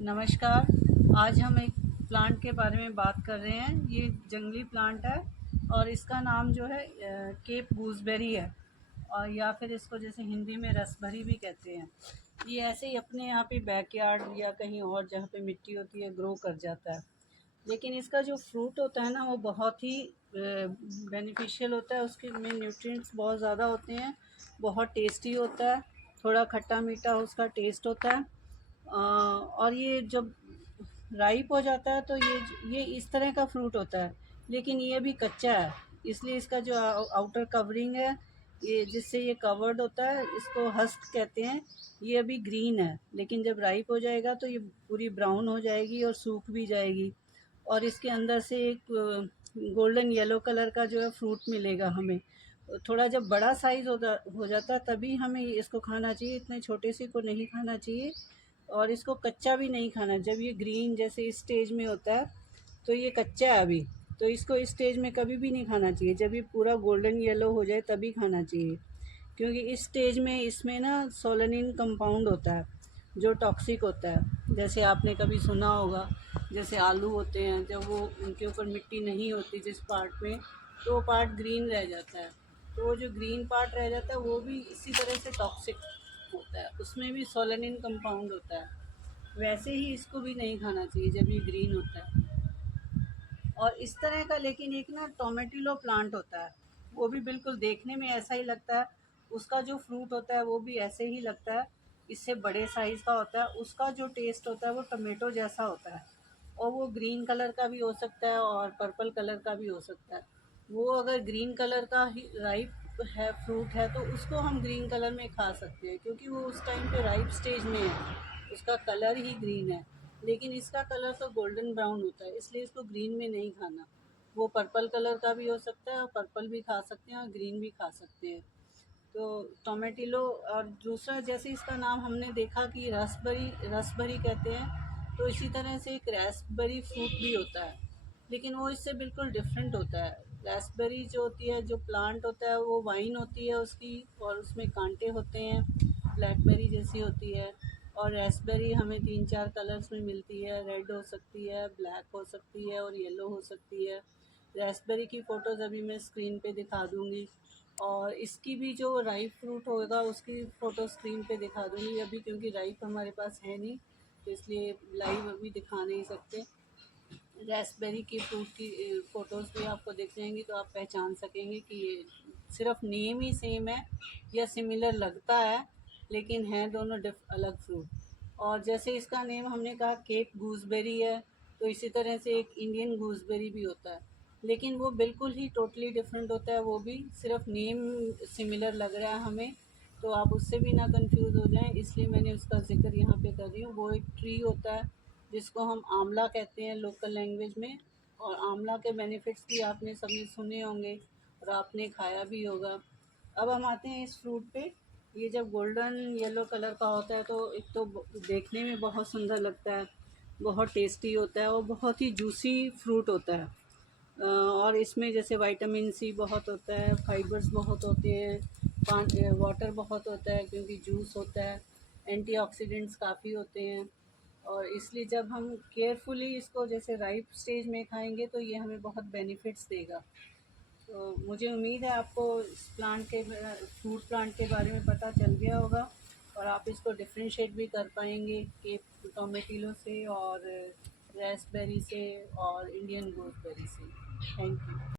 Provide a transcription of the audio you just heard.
नमस्कार। आज हम एक प्लांट के बारे में बात कर रहे हैं। ये जंगली प्लांट है और इसका नाम जो है केप गूसबेरी है, और या फिर इसको जैसे हिंदी में रसभरी भी कहते हैं। ये ऐसे ही अपने यहाँ पे बैकयार्ड या कहीं और जहाँ पे मिट्टी होती है ग्रो कर जाता है। लेकिन इसका जो फ्रूट होता है ना, वो बहुत ही बेनिफिशियल होता है। उसके में न्यूट्रिएंट्स बहुत ज़्यादा होते हैं, बहुत टेस्टी होता है, थोड़ा खट्टा मीठा उसका टेस्ट होता है। और ये जब राइप हो जाता है तो ये इस तरह का फ्रूट होता है, लेकिन ये अभी कच्चा है। इसलिए इसका जो आउटर कवरिंग है, ये जिससे ये कवर्ड होता है, इसको हस्क कहते हैं। ये अभी ग्रीन है, लेकिन जब राइप हो जाएगा तो ये पूरी ब्राउन हो जाएगी और सूख भी जाएगी। और इसके अंदर से एक गोल्डन येलो कलर का जो है फ्रूट मिलेगा हमें। थोड़ा जब बड़ा साइज़ हो जाता है तभी हमें इसको खाना चाहिए, इतने छोटे से को नहीं खाना चाहिए। और इसको कच्चा भी नहीं खाना। जब ये ग्रीन जैसे इस स्टेज में होता है तो ये कच्चा है अभी, तो इसको इस स्टेज में कभी भी नहीं खाना चाहिए। जब ये पूरा गोल्डन येलो हो जाए तभी खाना चाहिए, क्योंकि इस स्टेज में इसमें ना सोलेनिन कंपाउंड होता है जो टॉक्सिक होता है। जैसे आपने कभी सुना होगा, जैसे आलू होते हैं, जब वो उनके ऊपर मिट्टी नहीं होती जिस पार्ट में, तो वो पार्ट ग्रीन रह जाता है। तो वो जो ग्रीन पार्ट रह जाता है वो भी इसी तरह से टॉक्सिक होता है, उसमें भी सोलेनिन कंपाउंड होता है। वैसे ही इसको भी नहीं खाना चाहिए जब ये ग्रीन होता है। और इस तरह का लेकिन एक ना टोमेटिलो प्लांट होता है, वो भी बिल्कुल देखने में ऐसा ही लगता है। उसका जो फ्रूट होता है वो भी ऐसे ही लगता है, इससे बड़े साइज़ का होता है। उसका जो टेस्ट होता है वो टमेटो जैसा होता है, और वो ग्रीन कलर का भी हो सकता है और पर्पल कलर का भी हो सकता है। वो अगर ग्रीन कलर का ही राइप है फ्रूट है तो उसको हम ग्रीन कलर में खा सकते हैं, क्योंकि वो उस टाइम पे राइप स्टेज में है, उसका कलर ही ग्रीन है। लेकिन इसका कलर तो गोल्डन ब्राउन होता है, इसलिए इसको ग्रीन में नहीं खाना। वो पर्पल कलर का भी हो सकता है, और पर्पल भी खा सकते हैं और ग्रीन भी खा सकते हैं। तो टोमेटिलो। और दूसरा, जैसे इसका नाम हमने देखा कि रसबरी रसबरी कहते हैं, तो इसी तरह से एक रास्पबेरी फ्रूट भी होता है, लेकिन वो इससे बिल्कुल डिफरेंट होता है। रास्पबेरी जो होती है, जो प्लांट होता है, वो वाइन होती है उसकी, और उसमें कांटे होते हैं, ब्लैकबेरी जैसी होती है। और रास्पबेरी हमें 3-4 कलर्स में मिलती है, रेड हो सकती है, ब्लैक हो सकती है और येलो हो सकती है। रास्पबेरी की फ़ोटोज़ अभी मैं स्क्रीन पे दिखा दूँगी, और इसकी भी जो राइप फ्रूट होगा उसकी फ़ोटो स्क्रीन पे दिखा दूँगी अभी, क्योंकि राइप हमारे पास है नहीं, तो इसलिए लाइव अभी दिखा नहीं सकते। रास्पबेरी की फ्रूट की फ़ोटोज़ भी आपको दिख जाएंगी, तो आप पहचान सकेंगे कि ये सिर्फ नेम ही सेम है या सिमिलर लगता है, लेकिन हैं दोनों अलग फ्रूट। और जैसे इसका नेम हमने कहा केप गूसबेरी है, तो इसी तरह से एक इंडियन गूसबेरी भी होता है, लेकिन वो बिल्कुल ही टोटली डिफरेंट होता है। वो भी सिर्फ नेम सिमिलर लग रहा है हमें, तो आप उससे भी ना कंफ्यूज हो जाएं, इसलिए मैंने उसका जिक्र यहाँ पे कर रही हूँ। वो एक ट्री होता है जिसको हम आंवला कहते हैं लोकल लैंग्वेज में, और आंवला के बेनिफिट्स भी आपने सबने सुने होंगे और आपने खाया भी होगा। अब हम आते हैं इस फ्रूट पे। ये जब गोल्डन येलो कलर का होता है तो एक तो देखने में बहुत सुंदर लगता है, बहुत टेस्टी होता है और बहुत ही जूसी फ्रूट होता है। और इसमें जैसे विटामिन सी बहुत होता है, फाइबर्स बहुत होते हैं, वाटर बहुत होता है क्योंकि जूस होता है, एंटीऑक्सीडेंट्स काफ़ी होते हैं। और इसलिए जब हम केयरफुली इसको जैसे राइप स्टेज में खाएंगे तो ये हमें बहुत बेनिफिट्स देगा। तो मुझे उम्मीद है आपको इस प्लांट के फ्रूट प्लांट के बारे में पता चल गया होगा, और आप इसको डिफ्रेंशिएट भी कर पाएंगे कि टोमेटिलो से और रास्पबेरी से और इंडियन गूसबेरी से। Thank you.